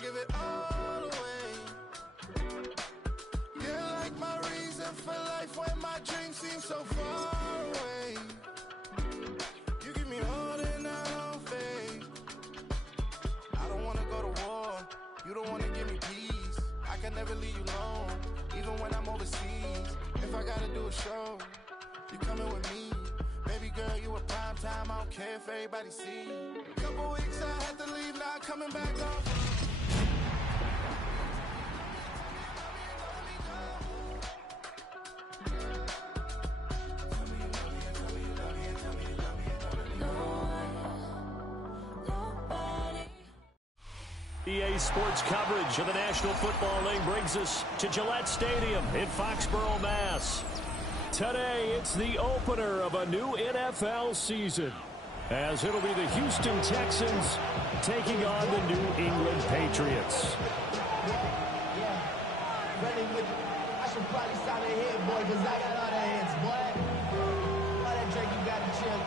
I give it all away. You're like my reason for life when my dreams seem so far away. You give me all that I don't fade. I don't wanna go to war. You don't wanna give me peace. I can never leave you alone, even when I'm overseas. If I gotta do a show, you coming with me. Baby girl, you a prime time. I don't care if everybody see. Couple weeks I had to leave, now I'm coming back off. EA Sports coverage of the National Football League brings us to Gillette Stadium in Foxborough, Mass. Today, it's the opener of a new NFL season, as it'll be the Houston Texans taking on the New England Patriots. I should probably sign a head, boy, because I got all the heads, boy. All that drink you got to chill.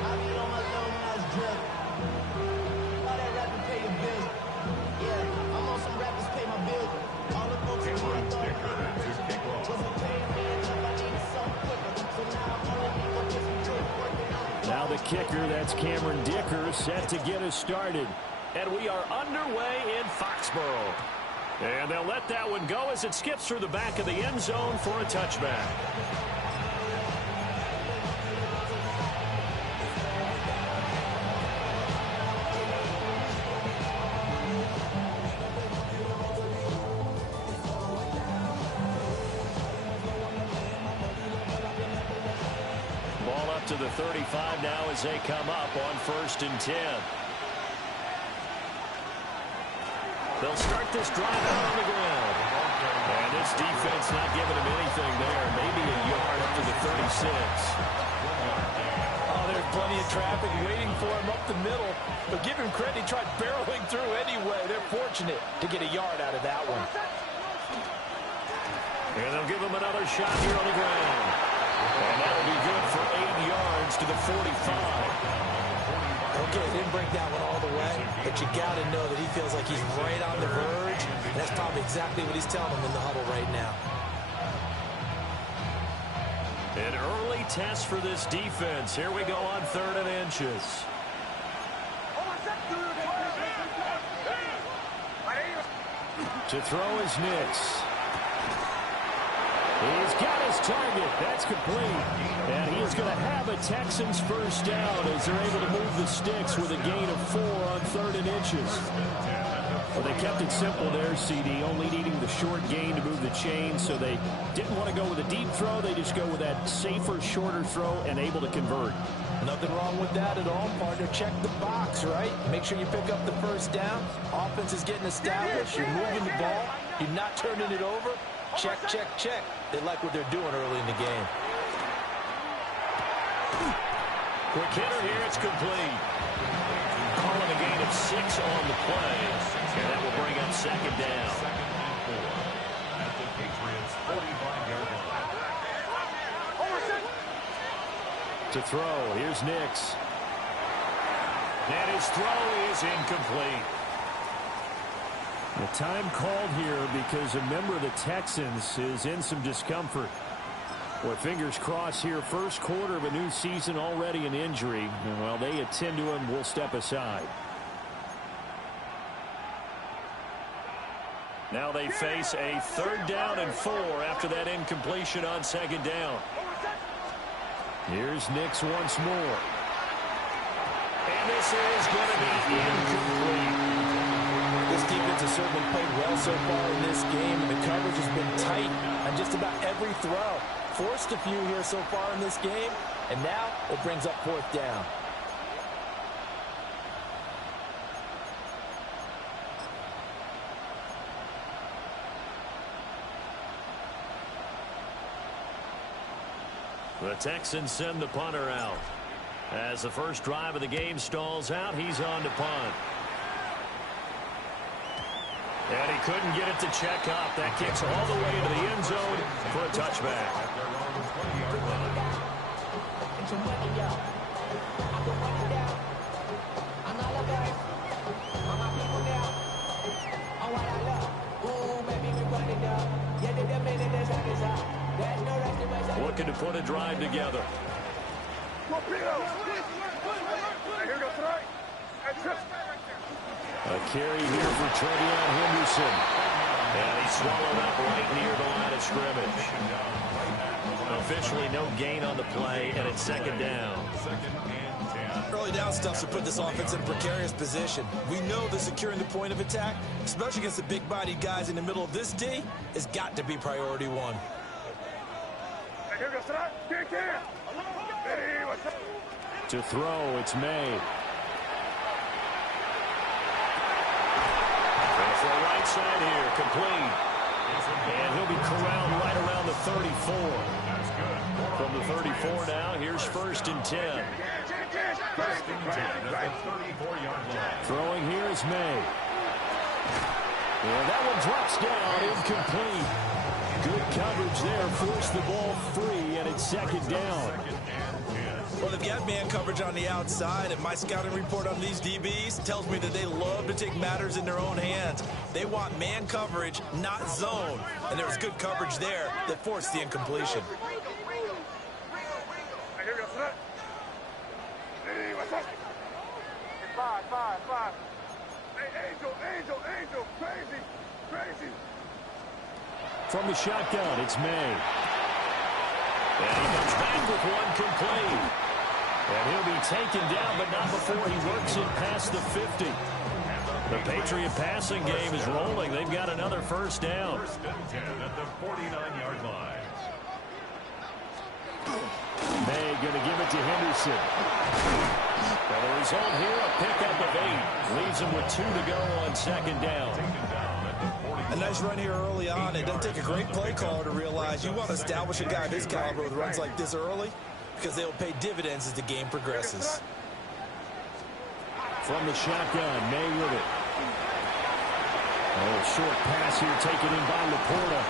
I mean, on my little nice drip. All that rapping pay your bills. Yeah, I'm on some rappers pay my bills. All the folks who I thought I wasn't paying me enough. I needed something quicker. So now I'm only need to get some good work. Now the kicker, that's Cameron Dicker, set to get us started. And we are underway in Foxborough. And they'll let that one go as it skips through the back of the end zone for a touchback. Ball up to the 35 now as they come up on 1st and 10. They'll start this drive out on the ground. And this defense not giving him anything there. Maybe a yard up to the 36. Oh, there's plenty of traffic waiting for him up the middle. But give him credit, he tried barreling through anyway. They're fortunate to get a yard out of that one. And they'll give him another shot here on the ground. And that'll be good for 8 yards to the 45. Okay, didn't break that one all the way, but you got to know that he feels like he's right on the verge. And that's probably exactly what he's telling him in the huddle right now. An early test for this defense. Here we go on 3rd and inches. To throw is Nix. He's got his target. That's complete. And he is going to have a Texans first down as they're able to move the sticks with a gain of 4 on 3rd and inches. Well, they kept it simple there, CD, only needing the short gain to move the chain, so they didn't want to go with a deep throw. They just go with that safer, shorter throw and able to convert. Nothing wrong with that at all, partner. Check the box, right? Make sure you pick up the first down. Offense is getting established. You're moving the ball. You're not turning it over. Check, check, check. They like what they're doing early in the game. Quick hitter here. It's complete. Calling a gain of 6 on the play. And that will bring up 2nd down. At the Patriots 45-yard line. To throw. Here's Nix. And his throw is incomplete. The time called here because a member of the Texans is in some discomfort. Boy, fingers crossed here. First quarter of a new season, already an injury. And while they attend to him, we'll step aside. Now they face a 3rd down and 4 after that incompletion on 2nd down. Here's Nix once more. And this is going to be incomplete. This defense has certainly played well so far in this game. The coverage has been tight on just about every throw. Forced a few here so far in this game, and now it brings up 4th down. The Texans send the punter out. As the first drive of the game stalls out, he's on to punt. And he couldn't get it to check up. That kicks all the way into the end zone for a touchback. looking to put a drive together. A carry here for Trevion Henderson. And he's swallowed up right near the line of scrimmage. Officially no gain on the play, and it's second down. Early down stuff to put this offense in a precarious position. We know that securing the point of attack, especially against the big-bodied guys in the middle of this D, has got to be priority one. To throw, it's May. For a right side here, complete. And he'll be corralled right around the 34. From the 34 now, here's 1st and 10. Throwing here is May. And that one drops down, incomplete. Good coverage there, forced the ball free, and it's second down. Well, they've got man coverage on the outside, and my scouting report on these DBs tells me that they love to take matters in their own hands. They want man coverage, not zone. And there was good coverage there that forced the incompletion. Five. Hey, Angel, crazy. From the shotgun, it's May. And he comes back with one complete. And he'll be taken down, but not before he works it past the 50. The Patriot passing game is rolling. They've got another first down. 1st and 10 at the 49-yard line. May going to give it to Henderson. Well, the result here, a pickup of 8. Leaves him with 2 to go on second down. A nice run here early on. It doesn't take a great play caller to realize you want to establish a guy of his caliber with runs like this early because they'll pay dividends as the game progresses. From the shotgun, May with it. Oh, short pass here taken in by Laporta.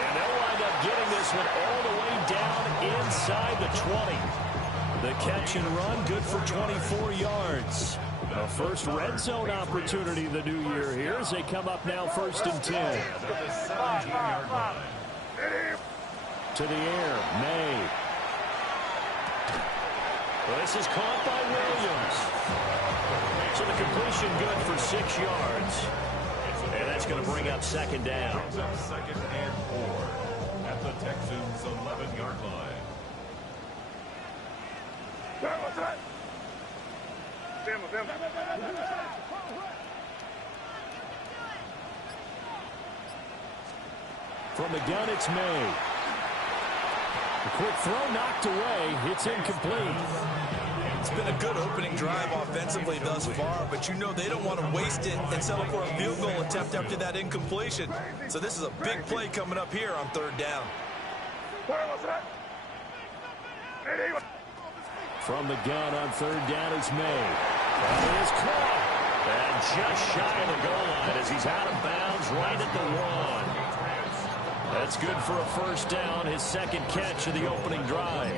And they'll wind up getting this one all the way down inside the 20. The catch and run, good for 24 yards. A first red zone opportunity the new year here as they come up now 1st and 10. To the air, May. Well, this is caught by Williams. So the completion good for 6 yards. And that's going to bring up second down. 2nd and 4 at the Texans' 11-yard line. From the gun, it's May. The quick throw knocked away. It's incomplete. It's been a good opening drive offensively thus far, but you know they don't want to waste it and settle for a field goal attempt after that incompletion. So this is a big play coming up here on 3rd down. From the gun on 3rd down is May. And it is caught. And just shy of the goal line as he's out of bounds right at the 1. That's good for a first down, his 2nd catch of the opening drive.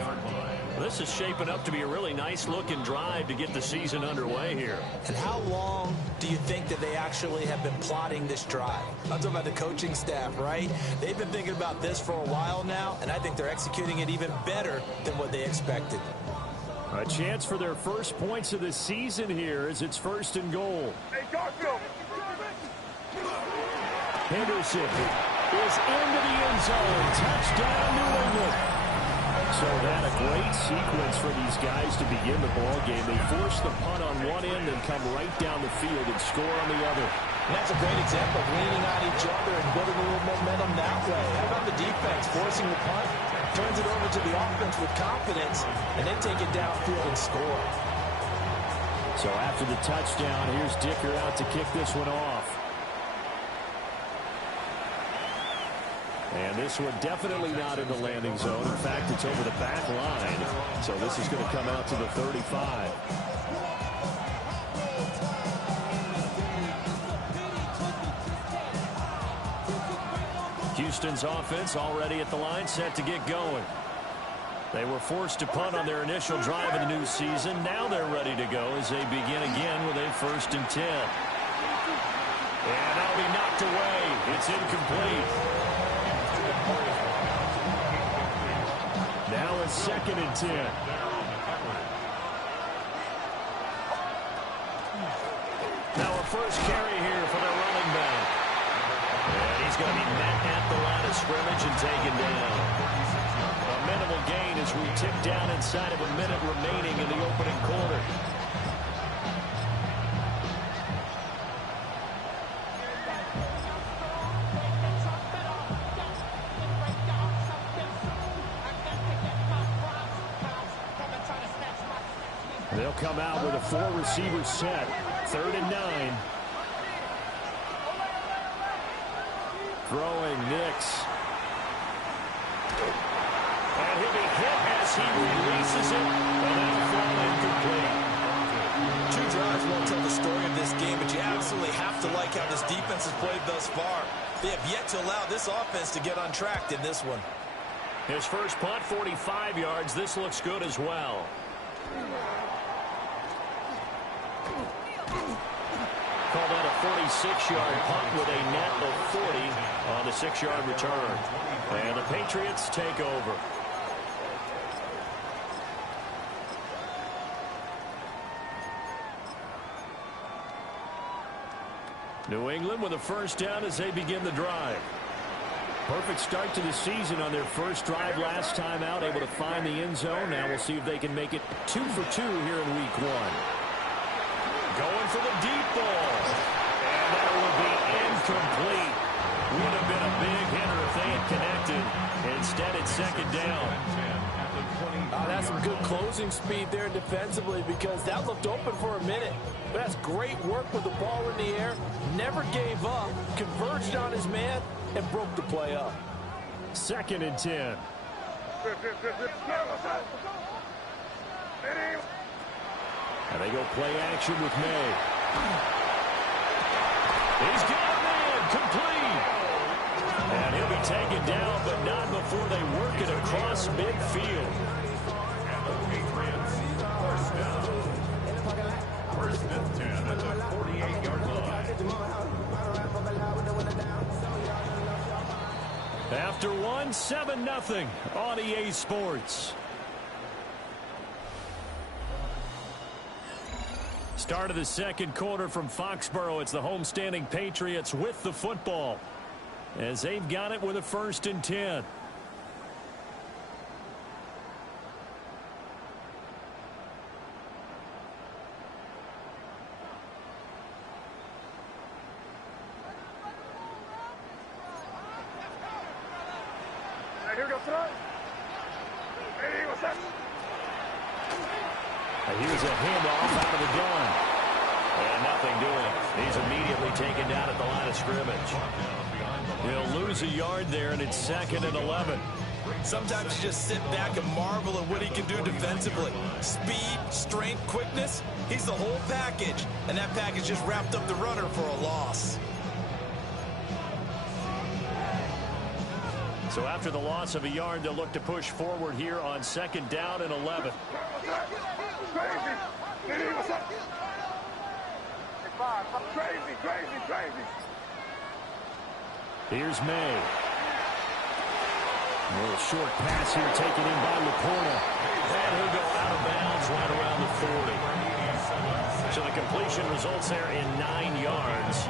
This is shaping up to be a really nice-looking drive to get the season underway here. And how long do you think that they actually have been plotting this drive? I'm talking about the coaching staff, right? They've been thinking about this for a while now, and I think they're executing it even better than what they expected. A chance for their first points of the season here as it's 1st and goal. Henderson is into the end zone. Touchdown, New England. So that a great sequence for these guys to begin the ball game. They force the punt on one end and come right down the field and score on the other. And that's a great example of leaning on each other and building a little momentum that way. How about the defense forcing the punt, turns it over to the offense with confidence, and then take it downfield and score. So after the touchdown, here's Dicker out to kick this one off. And this one definitely not in the landing zone. In fact, it's over the back line. So this is going to come out to the 35. Houston's offense already at the line, set to get going. They were forced to punt on their initial drive of the new season. Now they're ready to go as they begin again with a 1st and 10. And that'll be knocked away. It's incomplete. Now it's 2nd and 10. Now a first carry here for the running back. And he's going to be met at the line of scrimmage and taken down. A minimal gain as we tick down inside of a minute remaining in the opening quarter. They'll come out with a 4-receiver set. 3rd and 9. Throwing Nix. And he'll be hit as he releases it. And that'll fall incomplete. 2 drives won't tell the story of this game, but you absolutely have to like how this defense has played thus far. They have yet to allow this offense to get untracked in this one. His first punt, 45 yards. This looks good as well. Call that a 46-yard punt with a net of 40 on the 6-yard return. And the Patriots take over. New England with a first down as they begin the drive. Perfect start to the season on their first drive last time out, able to find the end zone. Now we'll see if they can make it 2 for 2 here in week 1. Going for the deep ball. And that will be incomplete. Would have been a big hitter if they had connected. Instead, it's 2nd down. That's some good closing speed there defensively, because that looked open for a minute. But that's great work with the ball in the air. Never gave up. Converged on his man and broke the play up. 2nd and 10. And they go play action with May. He's got a man complete. And he'll be taken down, but not before they work it across midfield. First and 10 at the 48-yard line. After 1, 7-0 on EA Sports. Start of the 2nd quarter from Foxborough. It's the homestanding Patriots with the football, as they've got it with a 1st and 10. Here goes Trump. Hey, what's up? Here's a handoff out of the gun. And nothing doing. He's immediately taken down at the line of scrimmage. He'll lose a yard there, and it's 2nd and 11. Sometimes you just sit back and marvel at what he can do defensively. Speed, strength, quickness. He's the whole package. And that package just wrapped up the runner for a loss. So after the loss of a yard, they'll look to push forward here on 2nd down and 11. Crazy. Hey, what's up? Crazy. Here's May. A little short pass here taken in by Laporta. And he'll go out of bounds right around the 40. So the completion results there in 9 yards.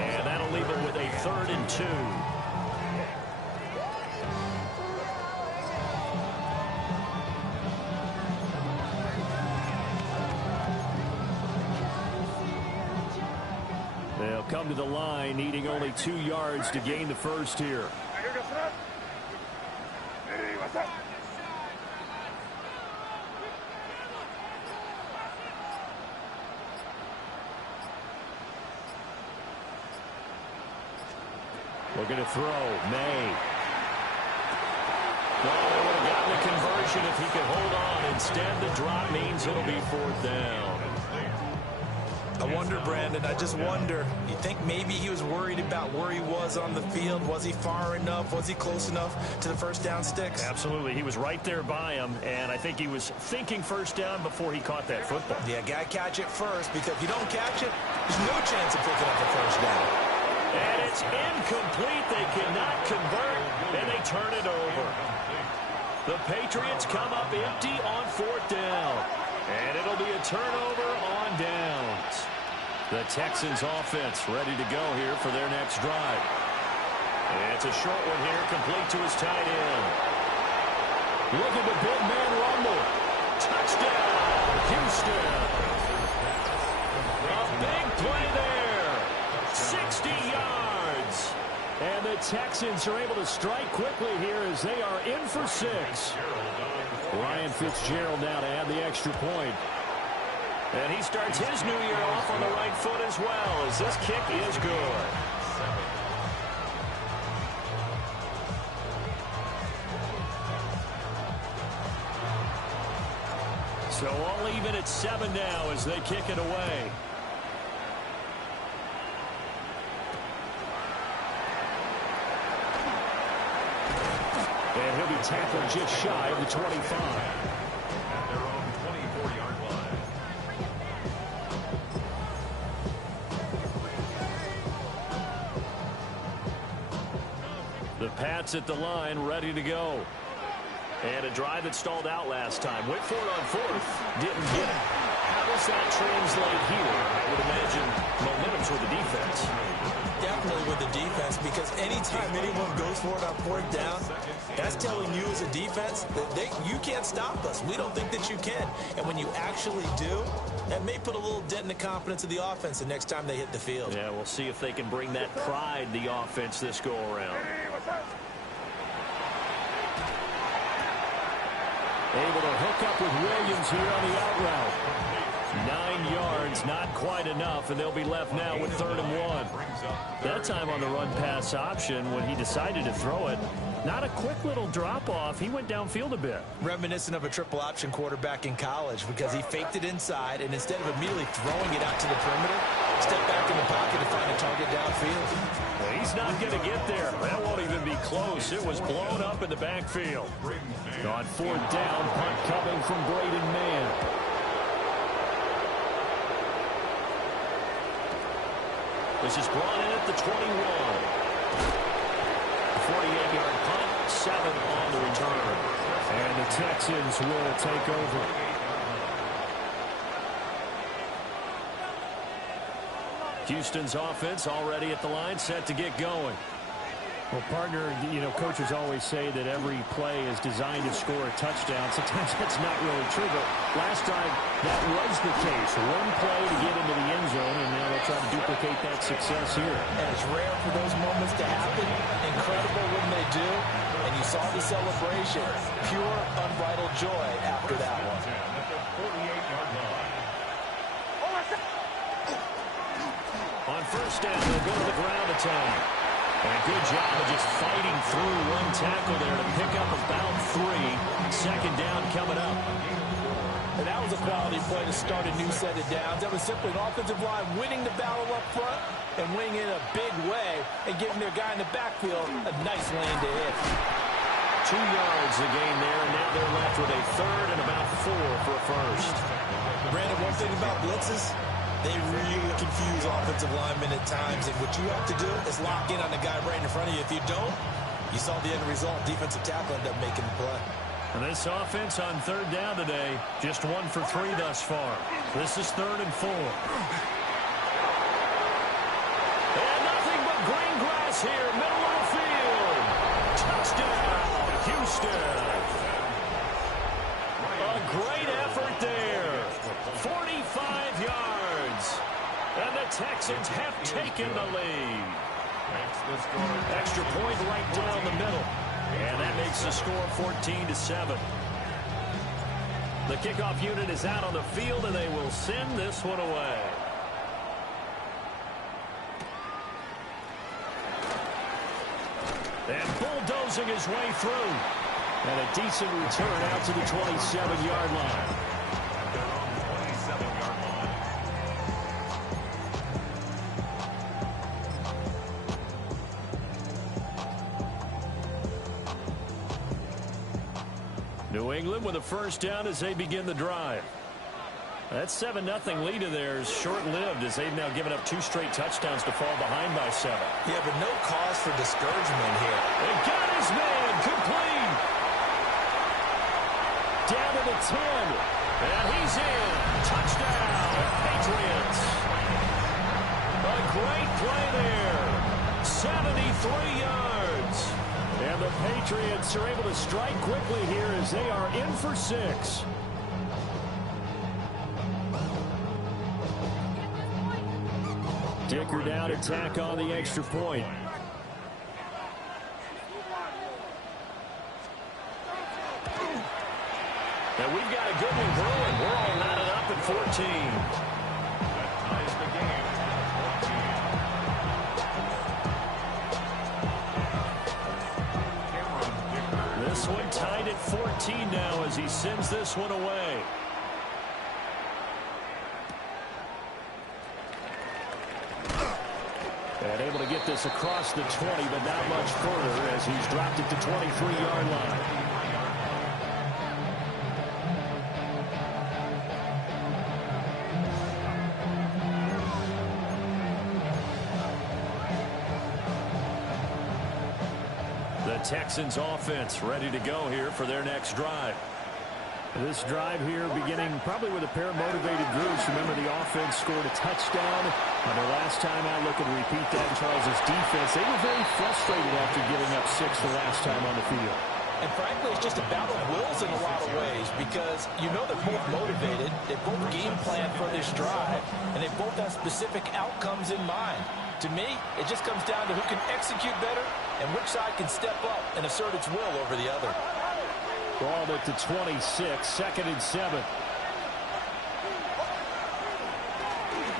And that'll leave it with a 3rd and 2. They'll come to the line, needing only 2 yards to gain the first here. Here goes Trump. Hey, what's up? Looking to throw. May. Well, they would have gotten the conversion if he could hold on. Instead, the drop means it'll be 4th down. I wonder, Brandon, I just wonder. You think maybe he was worried about where he was on the field? Was he far enough? Was he close enough to the first down sticks? Absolutely. He was right there by him, and I think he was thinking first down before he caught that football. Yeah, got to catch it first, because if you don't catch it, there's no chance of picking up a first down. And it's incomplete. They cannot convert, and they turn it over. The Patriots come up empty on 4th down. And it'll be a turnover on downs. The Texans offense ready to go here for their next drive. And it's a short one here, complete to his tight end. Look at the big man rumble. Touchdown, Houston. A big play there. 60 yards. And the Texans are able to strike quickly here as they are in for 6. Ryan Fitzgerald now to add the extra point. And he starts his new year off on the right foot as well, as this kick is good. So all even at 7 now as they kick it away. And he'll be tackled just shy of the 25. At their own 24-yard line. The Pats at the line, ready to go. And a drive that stalled out last time. Went for it on 4th. Didn't get it. How does that translate here? I would imagine momentum's with the defense. Definitely with the defense, because anytime anyone goes for it on 4th down, that's telling you as a defense that you can't stop us. We don't think that you can. And when you actually do, that may put a little dent in the confidence of the offense the next time they hit the field. Yeah, we'll see if they can bring that pride, the offense, this go-around. Able to hook up with Williams here on the out route. 9 yards, not quite enough, and they'll be left now with 3rd and 1. That time on the run-pass option when he decided to throw it. Not a quick little drop-off. He went downfield a bit. Reminiscent of a triple-option quarterback in college, because he faked it inside, and instead of immediately throwing it out to the perimeter, stepped back in the pocket to find a target downfield. Well, he's not going to get there. That won't even be close. It was blown up in the backfield. On 4th down, punt coming from Braden Mann. This is brought in at the 21. 48-yard punt, 7 on the return. And the Texans will take over. Houston's offense already at the line, set to get going. Well, partner, coaches always say that every play is designed to score a touchdown. Sometimes that's not really true, but last time that was the case. One play to get into the end zone, and now they'll try to duplicate that success here. And it's rare for those moments to happen. Incredible when they do. And you saw the celebration. Pure, unbridled joy after that one. On 1st down, they'll go to the ground attack. And a good job of just fighting through one tackle there to pick up about 3. 2nd down coming up. And that was a quality play to start a new set of downs. That was simply an offensive line winning the battle up front and winning in a big way and giving their guy in the backfield a nice lane to hit. 2 yards the gain there, and now they're left with a 3rd and about 4 for a 1st. Brandon, one thing about blitzes, they really confuse offensive linemen at times, and what you have to do is lock in on the guy right in front of you. If you don't, you saw the end result. Defensive tackle ended up making the play. And this offense on 3rd down today, just 1 for 3 thus far. This is 3rd and 4. And nothing but green grass here, middle of the field. Touchdown, Houston. A great effort there. 45 yards. And the Texans have taken the lead. Extra point right down the middle. And that makes the score 14-7. The kickoff unit is out on the field, and they will send this one away. And bulldozing his way through. And a decent return out to the 27-yard line. New England with a 1st down as they begin the drive. That 7-0 lead of theirs short-lived as they've now given up 2 straight touchdowns to fall behind by 7. Yeah, but no cause for discouragement here. And got his man complete. down to the 10. And he's in. Touchdown, Patriots. A great play there. 73 yards. And the Patriots are able to strike quickly here as they are in for 6. Dicker down to tack on the extra point. And we've got a good one brewing. We're all knotted up at 14. That ties the game at 14. This one tied at 14 now as he sends this one away. And able to get this across the 20, but not much further as he's dropped it to 23-yard line. The Texans offense ready to go here for their next drive. This drive here beginning probably with a pair of motivated groups. Remember, the offense scored a touchdown on their last time out. Look and repeat that in Charles' defense. They were very frustrated after giving up 6 the last time on the field. And frankly, it's just a battle of wills in a lot of ways because you know they're both motivated. They both game plan for this drive, and they both have specific outcomes in mind. To me, it just comes down to who can execute better and which side can step up and assert its will over the other. Ball at the 26, 2nd and 7.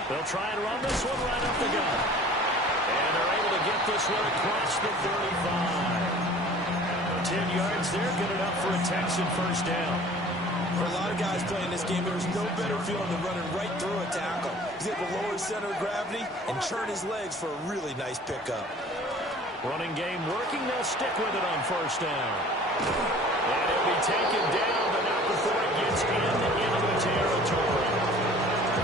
They'll try and run this one right up the gut. And they're able to get this one across the 35. 10 yards there, good enough for a Texan first down. For a lot of guys playing this game, there's no better feeling than running right through a tackle. He's able to lower his center of gravity and churn his legs for a really nice pickup. Running game working, they'll stick with it on first down. And it'll be taken down, but not before it gets into the territory.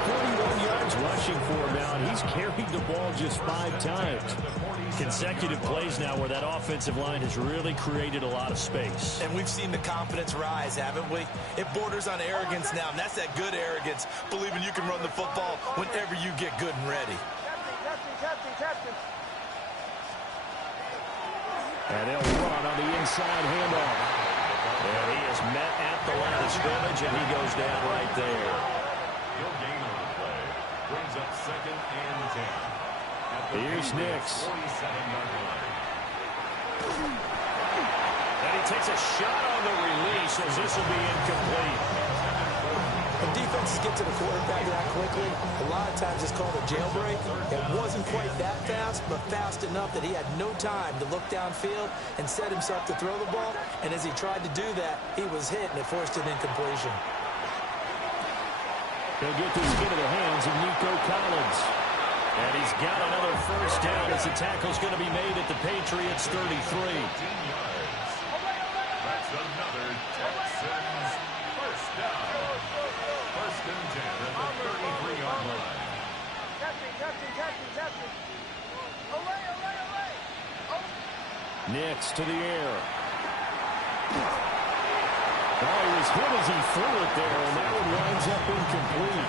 41 yards rushing for him now, and he's carried the ball just 5 times. Consecutive plays now where that offensive line has really created a lot of space. And we've seen the confidence rise, haven't we? It borders on arrogance now, and that's that good arrogance, believing you can run the football whenever you get good and ready. And they'll run on the inside handoff. And he is met at the line of scrimmage, and he goes down right there. He'll gain on the play. Brings up 2nd and 10. Here's Nix. 47-yard line. And he takes a shot on the release as this will be incomplete. When defenses get to the quarterback that quickly, a lot of times it's called a jailbreak. It wasn't quite that fast, but fast enough that he had no time to look downfield and set himself to throw the ball. And as he tried to do that, he was hit, and it forced an incompletion. He'll get this into the hands of Nico Collins. And he's got another first down as the tackle's going to be made at the Patriots' 33. 15 yards. That's another Texans first down. 1st and 10 at the 33-yard line. Nix to the air. Oh, he was hit as he threw it there, and that one winds up incomplete.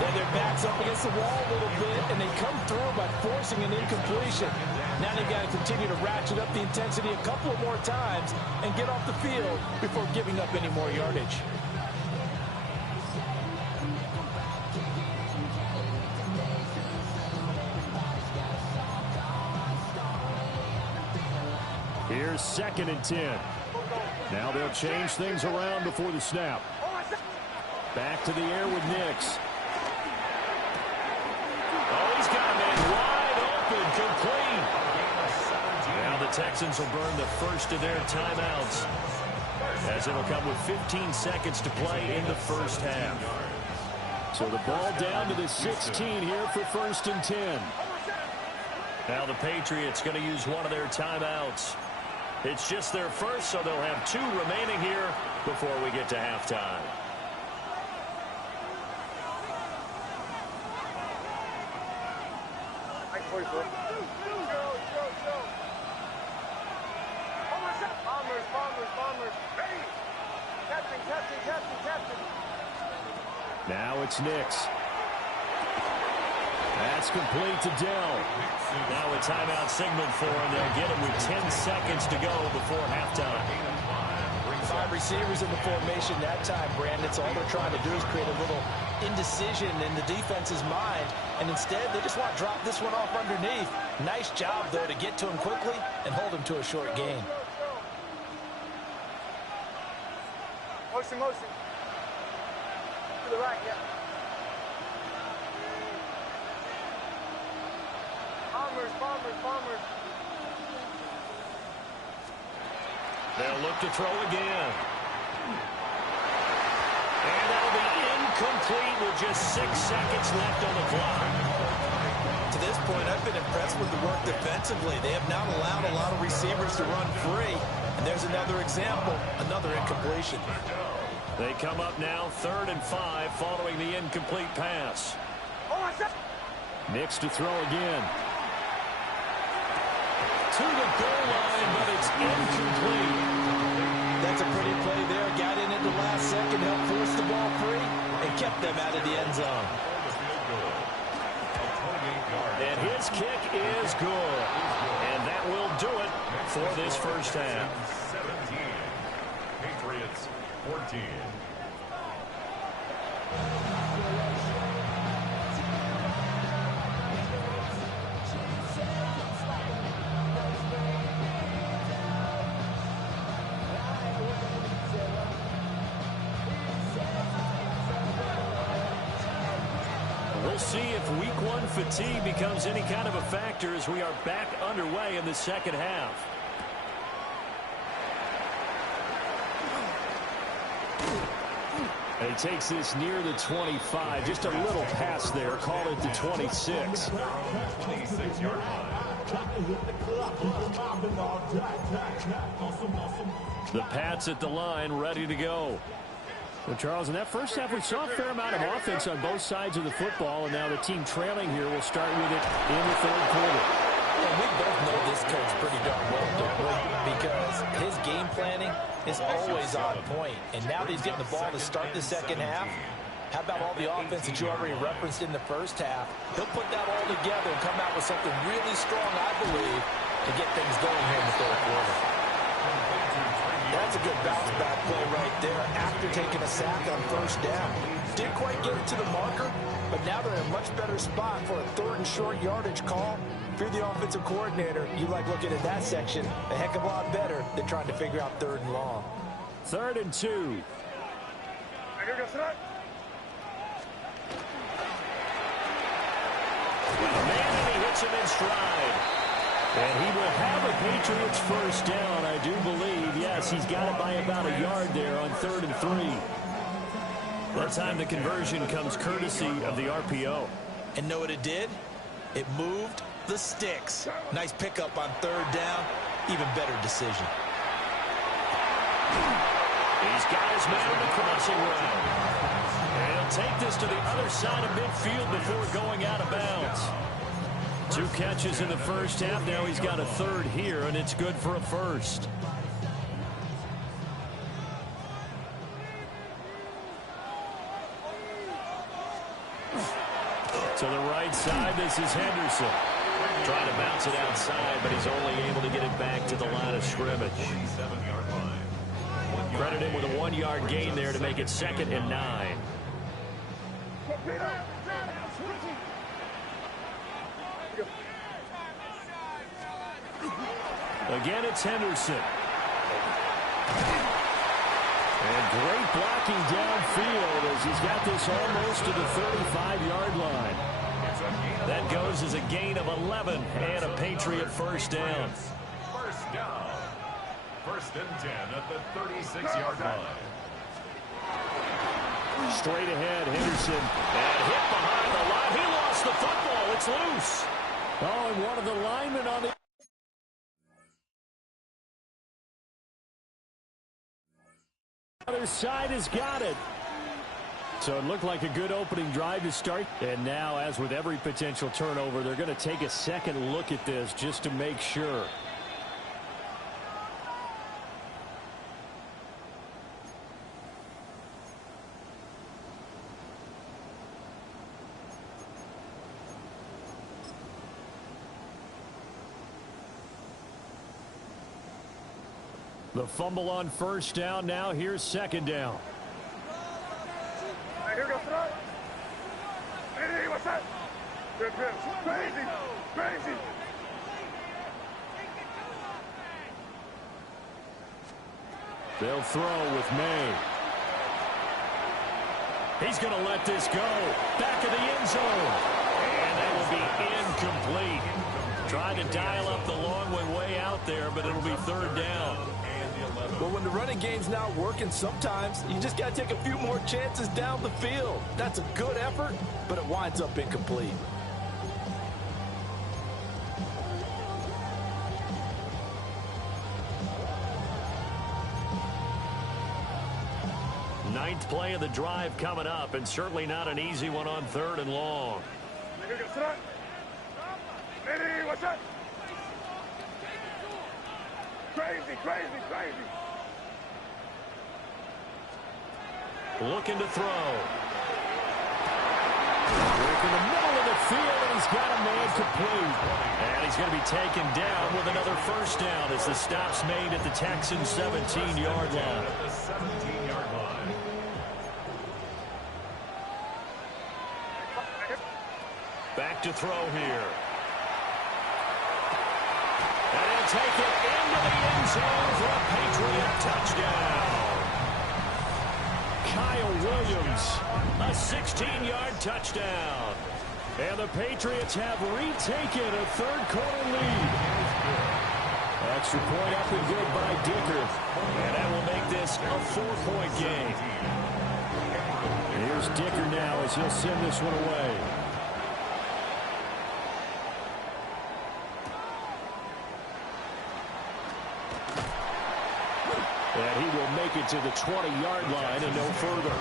Then their back's up against the wall a little bit, and they come through by forcing an incompletion. Now they've got to continue to ratchet up the intensity a couple of more times and get off the field before giving up any more yardage. Here's 2nd and 10. Now they'll change things around before the snap. Back to the air with Nix. Oh, he's got a man wide open, complete. Now the Texans will burn the first of their timeouts, as it'll come with 15 seconds to play in the first half. So the ball down to the 16 here for 1st and 10. Now the Patriots going to use one of their timeouts. It's just their first, so they'll have 2 remaining here before we get to halftime. Bombers, ready. Captain. Now it's Nix. That's complete to Dell. Now a timeout signal for him. They'll get him with 10 seconds to go before halftime. 5 receivers in the formation that time, Brandon. So all they're trying to do is create a little indecision in the defense's mind. And instead, they just want to drop this one off underneath. Nice job, though, to get to him quickly and hold him to a short gain. Motion. To the right, yeah. Bombers. They'll look to throw again. And that'll be incomplete with just 6 seconds left on the clock. To this point, I've been impressed with the work defensively. They have not allowed a lot of receivers to run free. And there's another example, another incompletion. They come up now 3rd and 5 following the incomplete pass. Nix to throw again. To the goal line, but it's incomplete. That's a pretty play there. Got in at the last second, helped force the ball free, and kept them out of the end zone. And his kick is good. And that will do it for this first half. 17. Patriots 14. We'll see if week 1 fatigue becomes any kind of a factor as we are back underway in the second half. And he takes this near the 25. Just a little pass there. Call it the 26. 26-yard line. The Pats at the line, ready to go. Well, Charles, in that first half, we saw a fair amount of offense on both sides of the football, and now the team trailing here will start with it in the 3rd quarter. And we both know this coach pretty darn well, don't we? Because his game planning is always on point. And now that he's getting the ball to start the second half, how about all the offense that you already referenced in the first half? He'll put that all together and come out with something really strong, I believe, to get things going here in the 3rd quarter. That's a good bounce-back play right there after taking a sack on 1st down. Didn't quite get it to the marker, but now they're in a much better spot for a 3rd and short yardage call. If you're the offensive coordinator, you like looking at that section a heck of a lot better than trying to figure out 3rd and long. 3rd and 2. Here goes tonight. Man, and he hits him in stride. And he will have a Patriots first down, I do believe. Yes, he's got it by about a yard there on 3rd and 3. That time the conversion comes courtesy of the RPO. And know what it did? It moved the sticks. Nice pickup on 3rd down. Even better decision. He's got his man on the crossing route. And he'll take this to the other side of midfield before going out of bounds. 2 catches in the first half. Now he's got a 3rd here, and it's good for a first. To the right side, this is Henderson. Trying to bounce it outside, but he's only able to get it back to the line of scrimmage. 47-yard line. Credit him with a 1-yard gain there to make it 2nd and 9. Again, it's Henderson. And great blocking downfield as he's got this almost to the 35-yard line. That goes as a gain of 11 and a Patriot first down. First down. 1st and 10 at the 36-yard line. Straight ahead, Henderson. And hit behind the line. He lost the football. It's loose. Oh, and one of the linemen on the other side has got it. So it looked like a good opening drive to start. And now, as with every potential turnover, they're going to take a second look at this just to make sure. The fumble on first down. Now here's second down. Hey, here we go, start. Hey, what's that? Crazy, crazy. They'll throw with May. He's going to let this go. Back of the end zone. And that will be incomplete. Trying to dial up the long way out there, but it'll be third down. But when the running game's not working, sometimes you just got to take a few more chances down the field. That's a good effort, but it winds up incomplete. Ninth play of the drive coming up, and certainly not an easy one on third and long. Here we go, start. Hey, what's that? Crazy, crazy, crazy. Looking to throw. Work in the middle of the field, and he's got a man complete. And he's going to be taken down with another first down as the stop's made at the Texans' 17-yard line. The 17-yard line. Back to throw here. And he'll take it into the end zone for a Patriot touchdown. Kyle Williams, a 16-yard touchdown. And the Patriots have retaken a third-quarter lead. Extra point up and good by Dicker. And that will make this a 4-point game. And here's Dicker now as he'll send this one away. And he will make it to the 20-yard line and no further.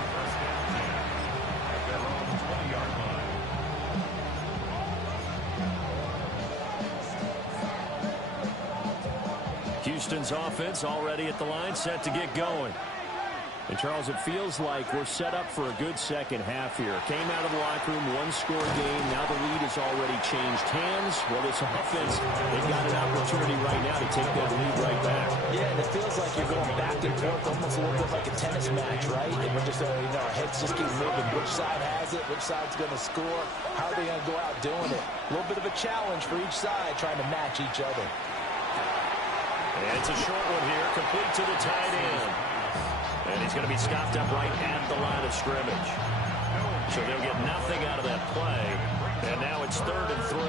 Houston's offense already at the line, set to get going. And, Charles, it feels like we're set up for a good second half here. Came out of the locker room, one-score game. Now the lead has already changed hands. Well, this offense, they've got an opportunity right now to take that lead right back. Yeah, and it feels like you're going back and forth, almost a little bit like a tennis match, right? And we're just, our heads just keep moving. Which side has it? Which side's going to score? How are they going to go out doing it? A little bit of a challenge for each side, trying to match each other. And it's a short one here, complete to the tight end. And he's going to be stopped up right at the line of scrimmage. So they'll get nothing out of that play. And now it's 3rd and 3.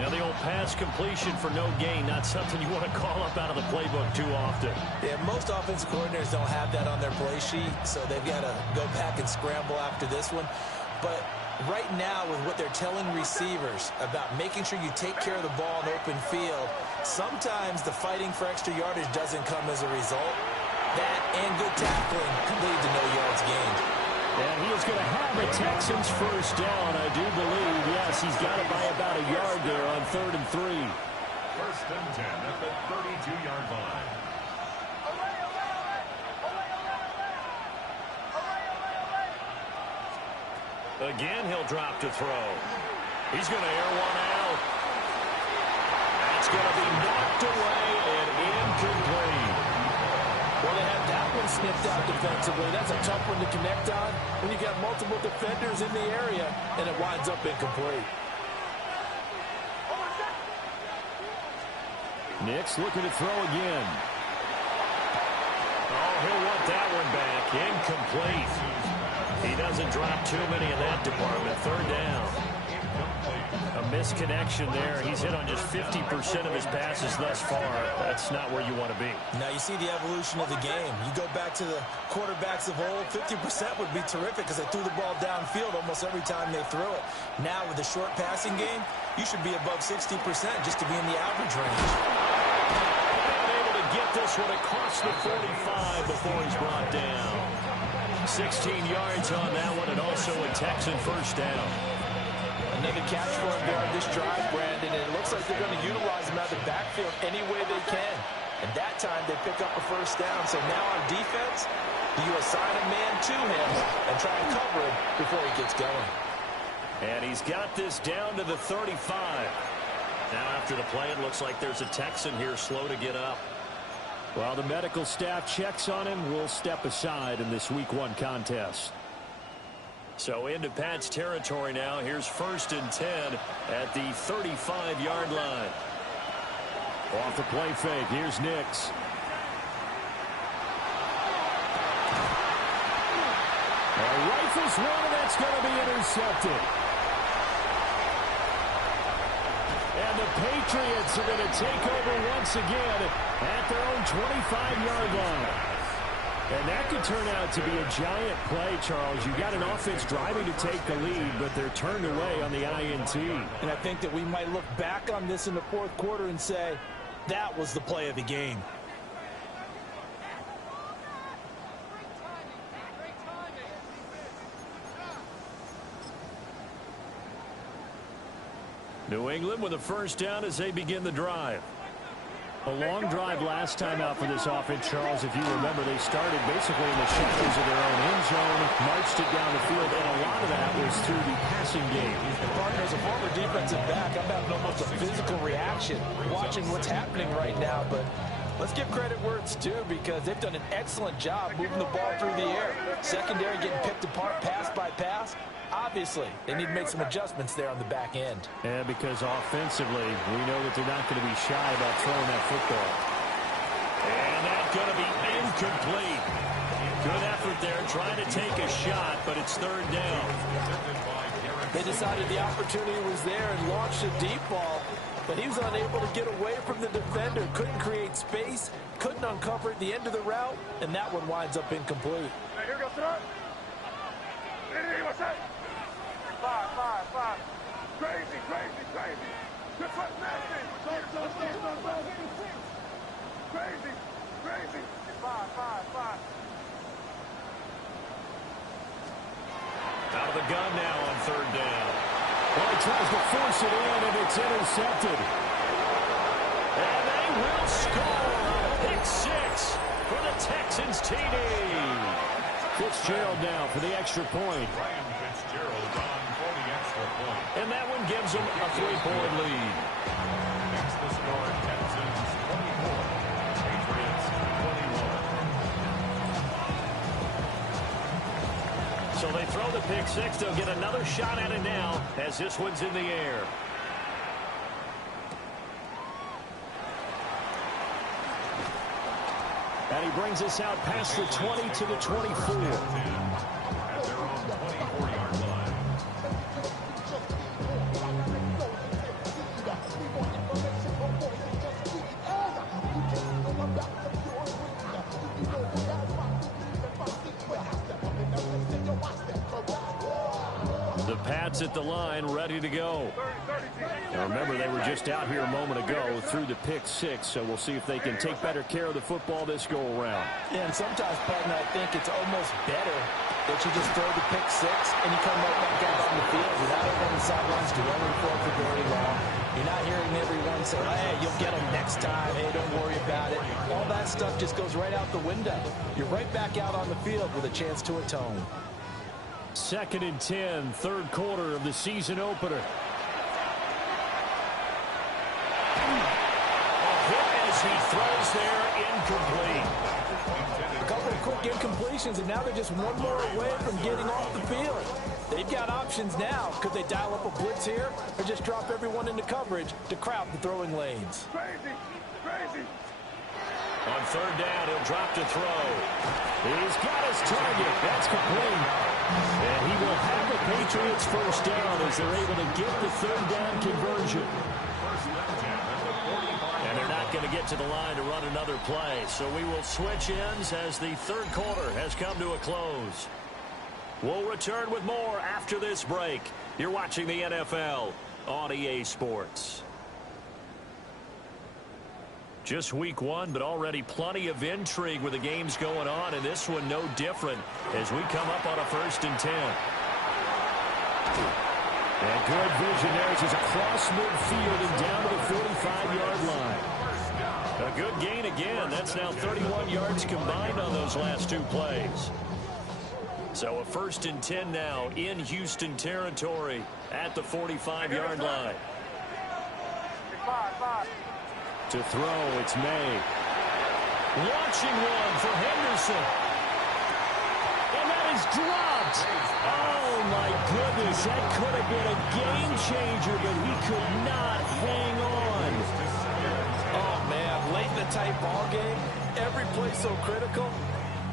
Now the old pass completion for no gain, not something you want to call up out of the playbook too often. Yeah, most offensive coordinators don't have that on their play sheet, so they've got to go back and scramble after this one. But right now, with what they're telling receivers about making sure you take care of the ball in open field, sometimes the fighting for extra yardage doesn't come as a result. That and good tackling can lead to no yards gained. And he is going to have a Texans first down, I do believe. Yes, he's got it by about a yard there on 3rd and 3. 1st and 10 at the 32-yard line. Again, he'll drop to throw. He's going to air one out. That's going to be knocked away and incomplete. Well, they had that one sniffed out defensively. That's a tough one to connect on when you got multiple defenders in the area, and it winds up incomplete. Nix looking to throw again. Oh, he'll want that one back. Incomplete. He doesn't drop too many in that department. 3rd down. A misconnection there. He's hit on just 50% of his passes thus far. That's not where you want to be. Now you see the evolution of the game. You go back to the quarterbacks of old, 50% would be terrific because they threw the ball downfield almost every time they threw it. Now with the short passing game, you should be above 60% just to be in the average range. Able to get this one across the 45 before he's brought down. 16 yards on that one, and also a Texan first down. Another catch for him there on this drive, Brandon, and it looks like they're going to utilize him out of the backfield any way they can. And that time they pick up a first down. So now on defense, do you assign a man to him and try and cover him before he gets going? And he's got this down to the 35. Now after the play, it looks like there's a Texan here slow to get up. While the medical staff checks on him, we'll step aside in this Week 1 contest. So into Pat's territory now. Here's 1st and 10 at the 35-yard line. Off the play fake. Here's Nix. Rifles one, and that's going to be intercepted. And the Patriots are going to take over once again at their own 25-yard line. And that could turn out to be a giant play, Charles. You got an offense driving to take the lead, but they're turned away on the INT. And I think that we might look back on this in the 4th quarter and say, that was the play of the game. New England with a 1st down as they begin the drive. A long drive last time out for this offense, Charles. If you remember, they started basically in the shadows of their own end zone, marched it down the field, and a lot of that was through the passing game. And partner, as a former defensive back, I'm having almost a physical reaction watching what's happening right now. But let's give credit where it's due, because they've done an excellent job moving the ball through the air. Secondary getting picked apart pass by pass. Obviously, they need to make some adjustments there on the back end. Yeah, because offensively, we know that they're not going to be shy about throwing that football. And that's going to be incomplete. Good effort there, trying to take a shot, but it's 3rd down. They decided the opportunity was there and launched a deep ball, but he was unable to get away from the defender, couldn't create space, couldn't uncover at the end of the route, and that one winds up incomplete. Hey, here goes throw. Hey, what's that? 5. Crazy. Just like nasty. Crazy. 5. Out of the gun now on 3rd down. Well, he tries to force it in, and it's intercepted. And they will score a pick 6 for the Texans TD. Fitzgerald now for the extra point. Ryan Fitzgerald on for the extra point. And that one gives them a 3-point lead. Makes the score Texans 24, Patriots 21. So they throw the pick 6. They'll get another shot at it now as this one's in the air. And he brings us out past the 20 to the 24. At their own 24-yard line. The Pats at the line, ready to go. Now remember, they were just out here a moment ago through the pick 6, so we'll see if they can take better care of the football this go-around. Yeah, and sometimes, partner, I think it's almost better that you just throw the pick 6 and you come right back out on the field. You're not over on the sidelines dwelling for very long. You're not hearing everyone say, hey, you'll get them next time. Hey, don't worry about it. All that stuff just goes right out the window. You're right back out on the field with a chance to atone. 2nd and 10, 3rd quarter of the season opener. As he throws there, incomplete. A couple of quick incompletions, and now they're just one more away from getting off the field. They've got options now. Could they dial up a blitz here or just drop everyone into coverage to crowd the throwing lanes? Crazy. On 3rd down, he'll drop to throw. He's got his target. That's complete. And he will have the Patriots 1st down as they're able to get the 3rd down conversion. And they're not going to get to the line to run another play. So we will switch ends as the 3rd quarter has come to a close. We'll return with more after this break. You're watching the NFL on EA Sports. Just week 1, but already plenty of intrigue with the games going on, and this one no different as we come up on a 1st and 10. And good vision there as he's across midfield and down to the 45-yard line. A good gain again. That's now 31 yards combined on those last 2 plays. So a 1st and 10 now in Houston territory at the 45-yard line. To throw, it's May. Launching one for Henderson. And that is dropped. Oh, my goodness. That could have been a game changer, but he could not hang on. Oh, man. Late in the tight ball game, every play so critical.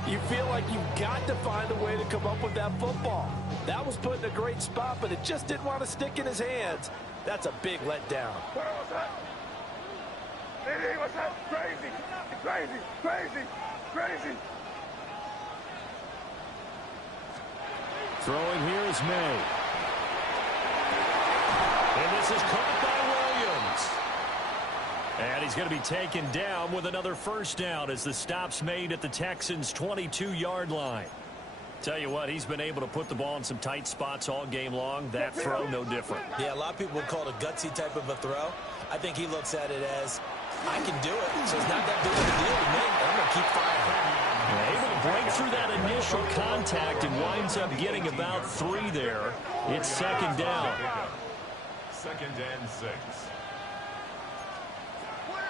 You feel like you've got to find a way to come up with that football. That was put in a great spot, but it just didn't want to stick in his hands. That's a big letdown. What was that? Hey, what's that? Crazy, crazy, crazy, crazy. Throwing here is May. And this is caught by Williams. And he's going to be taken down with another first down as the stop's made at the Texans' 22-yard line. Tell you what, he's been able to put the ball in some tight spots all game long. That throw, no different. Yeah, a lot of people would call it a gutsy type of a throw. I think he looks at it as, I can do it, so it's not that big of a deal to me. I'm going to keep firing. Able to break through that initial contact and winds up getting about 3 there. It's second down. 2nd and 6.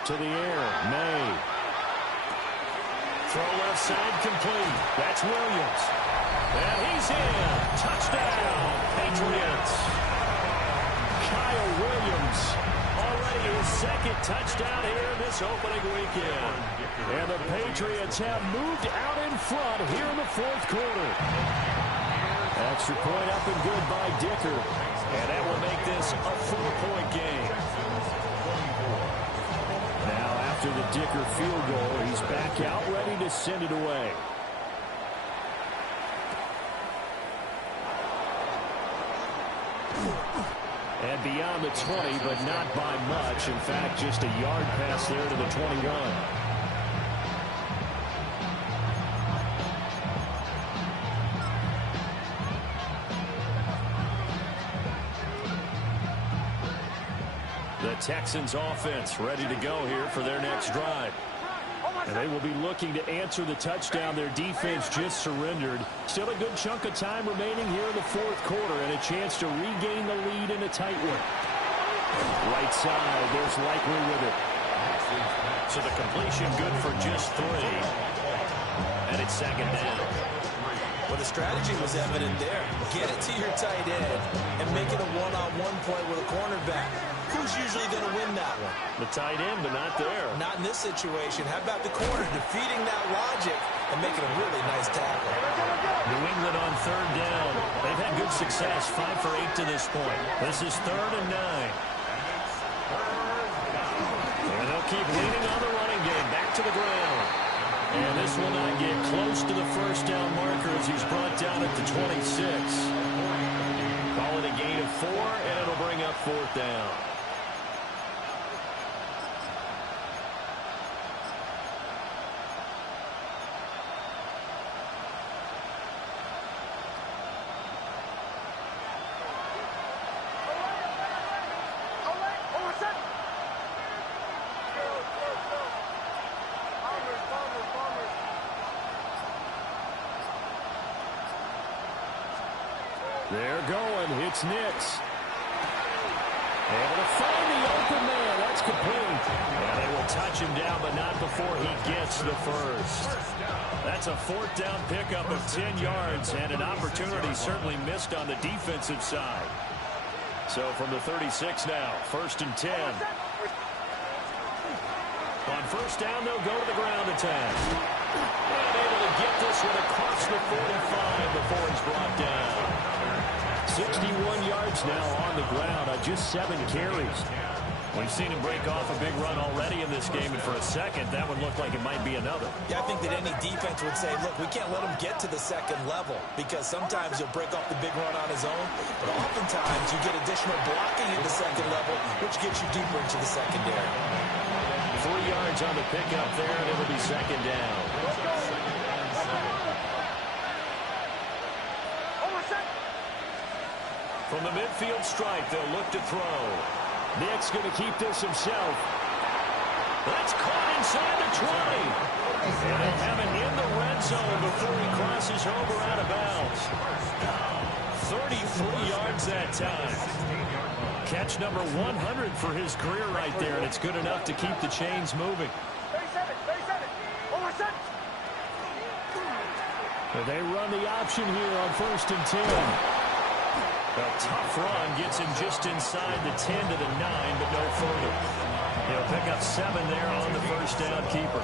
To the air, May. Throw left side complete. That's Williams. And he's in. Touchdown, Patriots. Kyle Williams. Already his second touchdown here this opening weekend. And the Patriots have moved out in front here in the fourth quarter. Extra point up and good by Dicker. And that will make this a 4-point game. Now after the Dicker field goal, he's back out ready to send it away. And beyond the 20, but not by much. In fact, just a yard pass there to the 21. The Texans offense ready to go here for their next drive. And they will be looking to answer the touchdown their defense just surrendered. Still a good chunk of time remaining here in the fourth quarter and a chance to regain the lead in a tight one. Right side, there's Likely with it. So the completion good for just 3. And it's second down. Well, the strategy was evident there. Get it to your tight end and make it a one-on-one play with a cornerback. Who's usually going to win that one? The tight end, but not there. Not in this situation. How about the corner defeating that logic and making a really nice tackle? New England on third down. They've had good success, 5 for 8 to this point. This is 3rd and 9. And they'll keep leaning on the running game. Back to the ground. And this will not get close to the first down marker as he's brought down at the 26. Call it a gain of 4, and it'll bring up 4th down. They're going. It's Nix. Able to find the open man. That's complete. And they will touch him down, but not before he gets the first. That's a 4th down pickup of 10 yards, and an opportunity certainly missed on the defensive side. So from the 36 now, 1st and 10. On first down, they'll go to the ground attack. And able to get this one across the 45 before he's brought down. 61 yards now on the ground on just 7 carries. We've seen him break off a big run already in this game, and for a second, that would look like it might be another. Yeah, I think that any defense would say, look, we can't let him get to the second level because sometimes he'll break off the big run on his own, but oftentimes you get additional blocking at the second level, which gets you deeper into the secondary. 3 yards on the pickup there, and it'll be second down. From the midfield stripe, they'll look to throw. Nick's going to keep this himself. That's caught inside the 20. And they have it in the red zone before he crosses over out of bounds. 33 yards that time. Catch number 100 for his career right there, and it's good enough to keep the chains moving. They run the option here on 1st and 10. A tough run gets him just inside the 10 to the 9, but no further. He'll pick up 7 there on the first down keeper.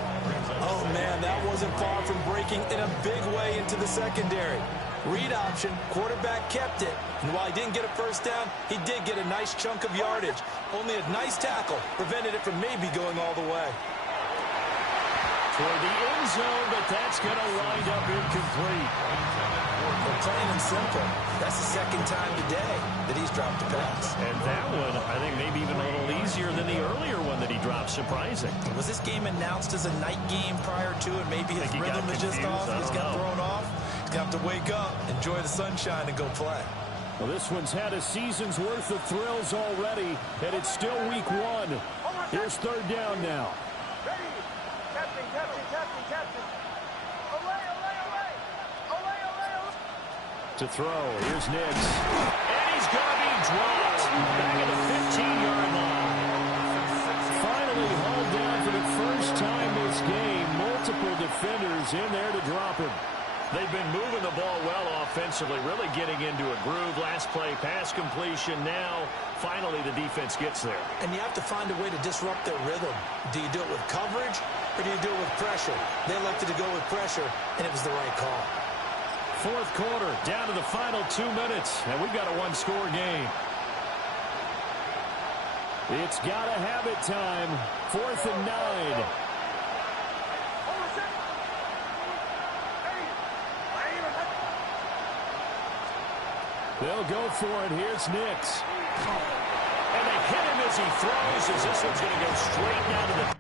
Oh, man, that wasn't far from breaking in a big way into the secondary. Read option, quarterback kept it. And while he didn't get a first down, he did get a nice chunk of yardage. Only a nice tackle prevented it from maybe going all the way. Toward the end zone, but that's going to wind up incomplete. Well, plain and simple, that's the second time today that he's dropped a pass. And that one, I think, maybe even a little easier than the earlier one that he dropped. Surprising. Was this game announced as a night game prior to it? Maybe his rhythm is just off. He's got thrown off. He's got to wake up, enjoy the sunshine, and go play. Well, this one's had a season's worth of thrills already, and it's still week 1. Here's 3rd down now. Ready. Captain. Away. To throw, here's Nix. And he's going to be dropped back at the 15-yard line. Finally hauled down for the first time this game. Multiple defenders in there to drop him. They've been moving the ball well offensively, really getting into a groove. Last play, pass completion. Now, finally, the defense gets there. And you have to find a way to disrupt their rhythm. Do you do it with coverage, or do you do it with pressure? They elected to go with pressure, and it was the right call. 4th quarter, down to the final 2 minutes, and we've got a 1-score game. It's got to have it time. 4th and 9. They'll go for it. Here's Nix. And they hit him as he throws, as this one's going to go straight down to the...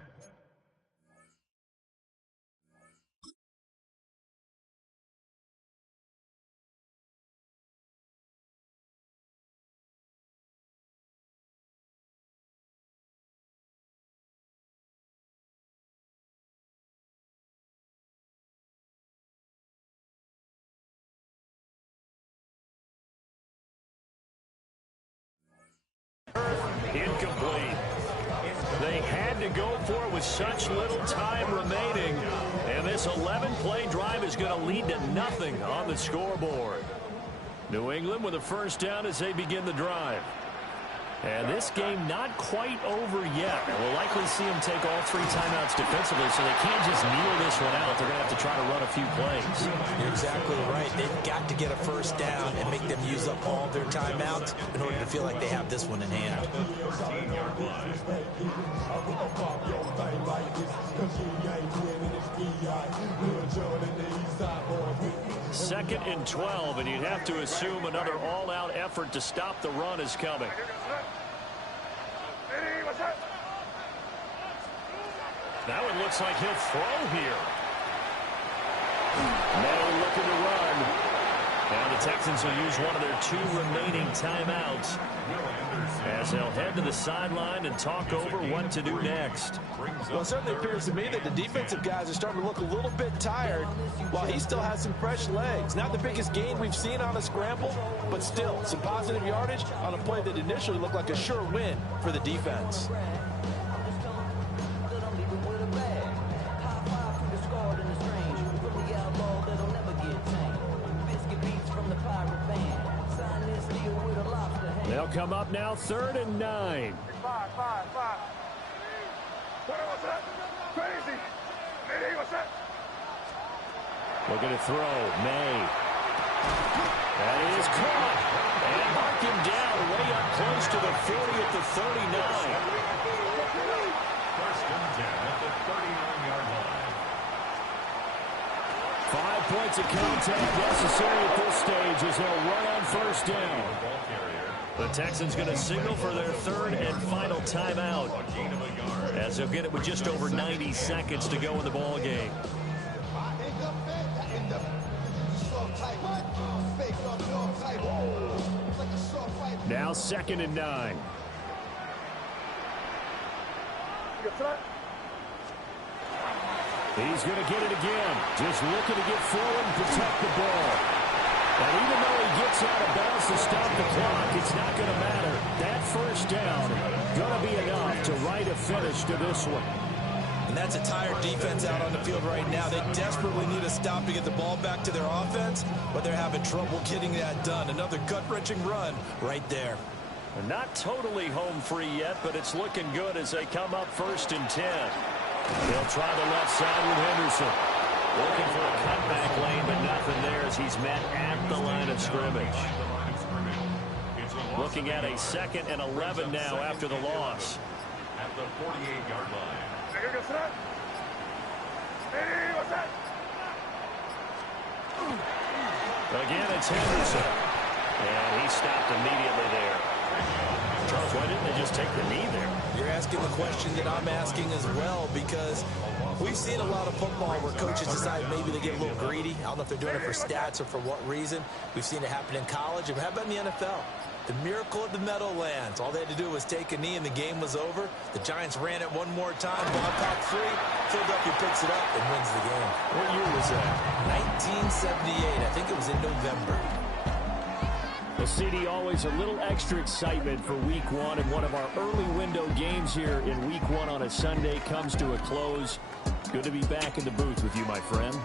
Incomplete. They had to go for it with such little time remaining. And this 11-play drive is going to lead to nothing on the scoreboard. New England with a first down as they begin the drive. And this game not quite over yet. We'll likely see them take all 3 timeouts defensively, so they can't just kneel this one out. They're going to have to try to run a few plays. You're exactly right. They've got to get a first down and make them use up all their timeouts in order to feel like they have this one in hand. 2nd and 12, and you'd have to assume another all-out effort to stop the run is coming. That one looks like he'll throw here. May looking to run. Now the Texans will use one of their 2 remaining timeouts as they'll head to the sideline and talk over what to do next. Well, it certainly appears to me that the defensive guys are starting to look a little bit tired while he still has some fresh legs. Not the biggest gain we've seen on a scramble, but still some positive yardage on a play that initially looked like a sure win for the defense. They'll come up now, 3rd and 9. Five. What's that? Crazy. Hey, what's that? Looking to throw. May. That is caught. And marked him down way up close to the 40 at the 39. 1st and 10 at the 39-yard line. 5 points of contact necessary at this stage as they'll run on first down. The Texans going to signal for their 3rd and final timeout as they'll get it with just over 90 seconds to go in the ball game. Now 2nd and 9. He's going to get it again. Just looking to get forward and protect the ball. And even though he gets out of bounds to stop the clock, it's not going to matter. That first down going to be enough to write a finish to this one. And that's a tired defense out on the field right now. They desperately need a stop to get the ball back to their offense, but they're having trouble getting that done. Another gut-wrenching run right there. Not totally home free yet, but it's looking good as they come up 1st and 10. They'll try the left side with Henderson. Looking for a cutback lane, but nothing there as he's met at the line of scrimmage. Looking at a 2nd and 11 now after the loss. At the 48-yard line. Again, it's Henderson. And he stopped immediately there. Charles, why didn't they just take the knee there? You're asking the question that I'm asking as well, because we've seen a lot of football where coaches decide maybe they get a little greedy. I don't know if they're doing it for stats or for what reason. We've seen it happen in college. How about in the NFL? The miracle of the Meadowlands. All they had to do was take a knee and the game was over. The Giants ran it one more time. Ball popped free. Philadelphia picks it up and wins the game. What year was that? 1978. I think it was in November. Well, CD, always a little extra excitement for Week 1, and one of our early window games here in Week 1 on a Sunday comes to a close. Good to be back in the booth with you, my friend.